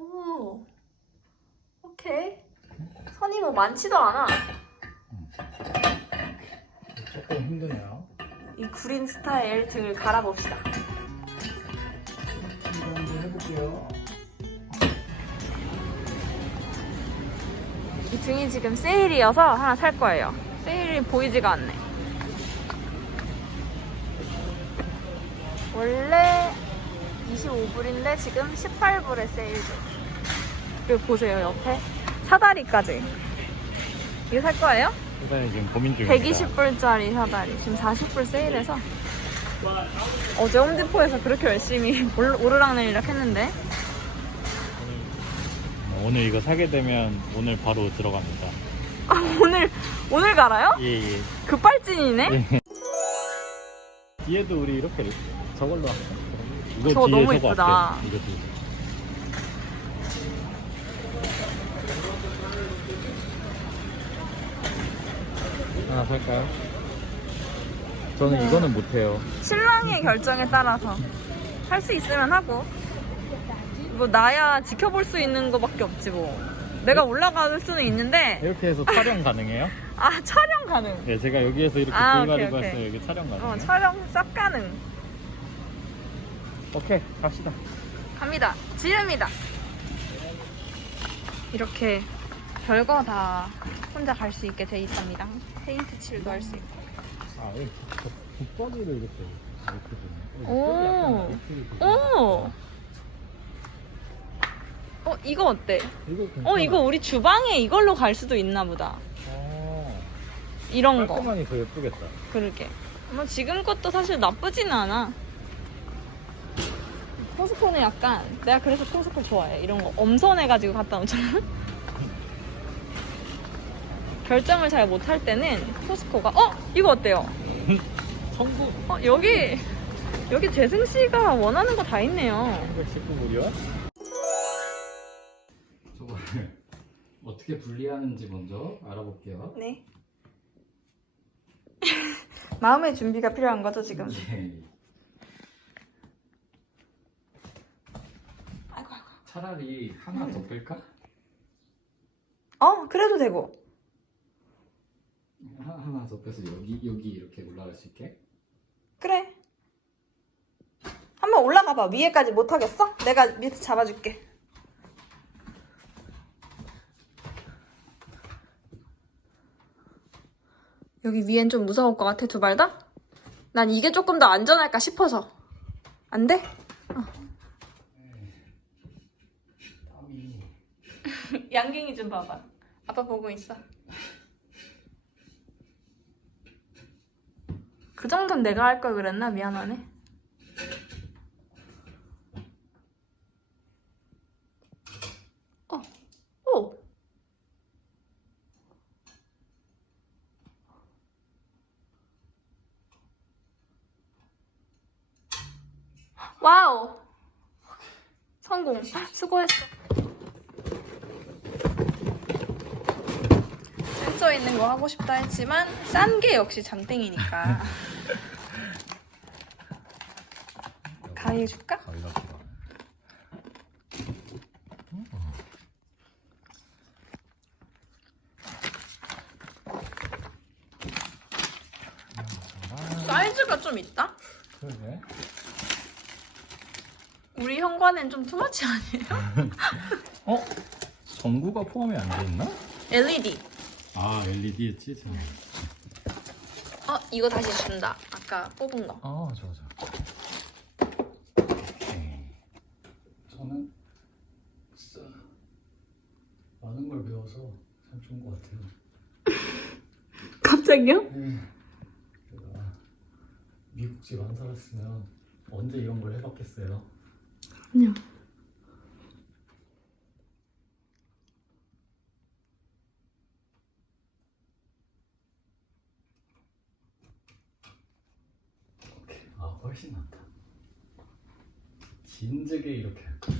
오. 오케이. 선이 뭐 많지도 않아. 조금 힘드네요. 이 구린 스타일 등을 갈아봅시다. 이거 한번 해볼게요. 이 등이 지금 세일이어서 하나 살 거예요. 세일이 보이지가 않네. 원래 25불인데 지금 18불에 세일 중. 그리고 보세요, 옆에. 사다리까지. 이거 살 거예요? 일단 지금 고민 중입니다. 120불짜리 사다리. 지금 40불 세일해서. 어제 홈디포에서 그렇게 열심히 올- 오르락내리락 했는데. 어, 오늘 이거 사게 되면 오늘 바로 들어갑니다. 아, 오늘, 오늘 갈아요? 예, 예. 급발진이네? 예. 뒤에도 우리 이렇게 저걸로 할까? 이거 저거 너무 이쁘다. 어때? 이거 뒤에. 하나 살까요? 저는 네. 이거는 못해요. 신랑의 결정에 따라서 할 수 있으면 하고 뭐 나야 지켜볼 수 있는 거밖에 없지 뭐 내가 올라갈 수는 있는데 이렇게 해서 촬영 가능해요? 아 촬영 가능 네, 제가 여기에서 이렇게 아, 불 오케이, 가리고 오케이. 했어요. 여기 촬영 가능해요? 어 촬영 싹 가능 오케이, 갑시다. 갑니다 지릅니다 이렇게 별거 다 혼자 갈 수 있게 돼 있답니다 페인트 칠도 할 수 있고 아, 왜 붙박이를 이렇게. 오. 오! 어 이거 어때? 이거 괜찮아. 어 이거 우리 주방에 이걸로 갈 수도 있나 보다 어, 이런 거 깔끔하니 더 예쁘겠다. 그러게. 뭐 지금 것도 사실 나쁘지는 않아. 코스코는 약간 내가 그래서 코스코 좋아해. 이런 거 엄선해가지고 갖다 놓잖아. 결정을 잘 못 할 때는 코스코가 어 이거 어때요? 성공. 어 여기 여기 재승 씨가 원하는 거 다 있네요. 319불이요? 저거를 어떻게 분리하는지 먼저 알아볼게요. 네. 마음의 준비가 필요한 거죠 지금. 예. 아이고 아이고. 차라리 하나 더 뺄까? 어 그래도 되고. 하- 하나 더 빼서 여기 여기 이렇게 올라갈 수 있게. 그래. 한번 올라가 봐. 위에까지 못 하겠어? 내가 밑에 잡아줄게. 여기 위엔 좀 무서울 것 같아, 두 발 다? 난 이게 조금 더 안전할까 싶어서. 안 돼? 땀 양갱이 좀 봐봐. 아빠 보고 있어. 그 정도는 내가 할 걸 그랬나? 미안하네. 어, 오. 와우. 성공. 수고했어. 있는 거 하고 싶다 했지만 싼 게 역시 장땡이니까. 가위 해줄까? 가위가. 사이즈가 좀 있다? 그러게. 우리 현관엔 좀 투머치 아니에요? 어? 전구가 포함이 안 돼 있나? LED. 아 LED였지. 어, 이거 다시 준다. 아까 뽑은 거. 아 좋아 좋아. 오케이. 저는 진짜 많은 걸 배워서 참 좋은 것 같아요. 갑자기요? 제가 미국 집 안 살았으면 언제 이런 걸 해봤겠어요? 아니요. 아 훨씬 낫다. 진즉에 이렇게 할 걸.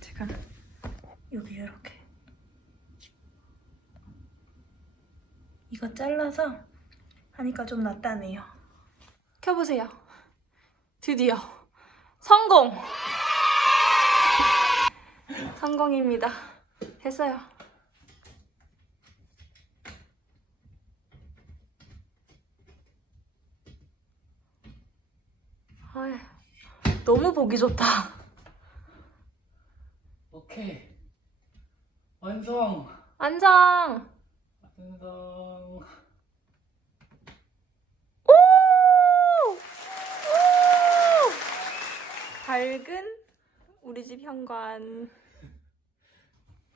제가 여기 이렇게 이거 잘라서 하니까 좀 낫다네요. 켜보세요. 드디어 성공. 성공입니다. 했어요. 아휴, 너무 보기 좋다. 오케이. 완성. 완성. 오! 오! 밝은 우리 집 현관.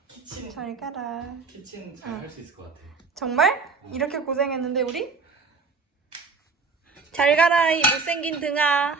키친. 잘 가라. 키친 잘 할 수 있을 것 같아. 정말? 이렇게 고생했는데 우리? 잘 가라 이 못생긴 등아.